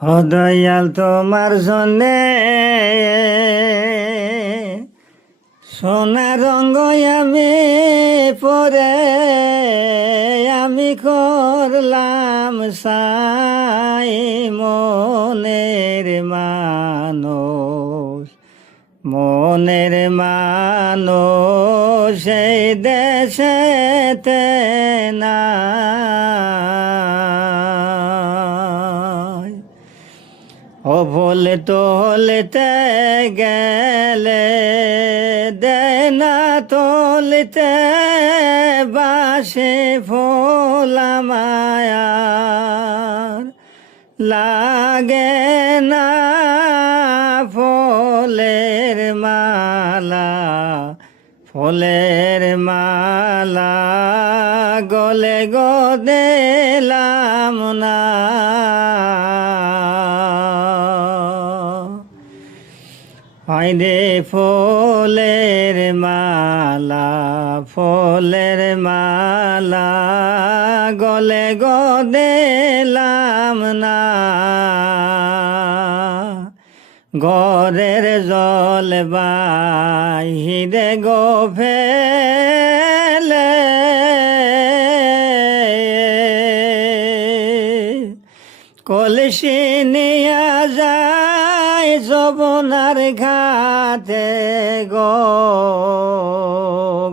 ও দয়াল তোমার জন্যে সোনা রঙ্গ আমি পরে আমি করলাম সাই মনের মানুষ সেই দেশেতে নাই। ও ভুলে তোলতে গেলে দেনা তোলতে বাসে ফোলা মায়ার লাগে না ফুলের মালা গলে গো দিলাম না। হাইরে ফুলের মালা গলে গো দিলাম না। ঘরের জল বাহিরে গো ফেলে কলসি নিয়া যায় যবনার ঘাটে গো।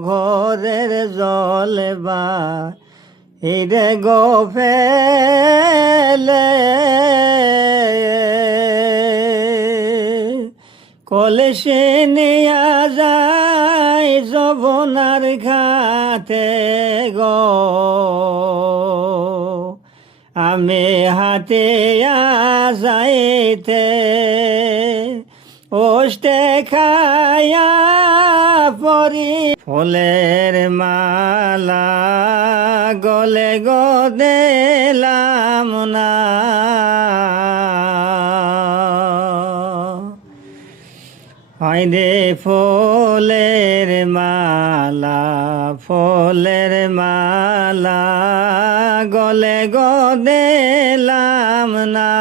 ঘরের জল বাহিরে গো ফেলে কলসি নিয়া যায় যবনার ঘাটে গো। আমি হাতে যাইতে ওষ্টে খায়া পরি ফুলের মালা গলে গো দিলাম না। হাইরে ফুলের মালা গলে গো দিলাম না।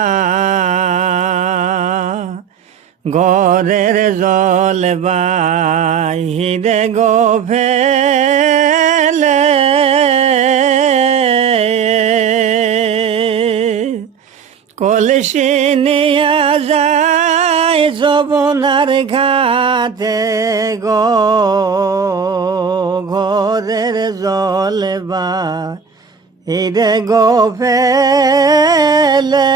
ঘরের জল বাহিরে গো ফেলে কলসি নিয়া যায় যবনার ঘাটে গো। ঘরের জল বাহিরে গো ফেলে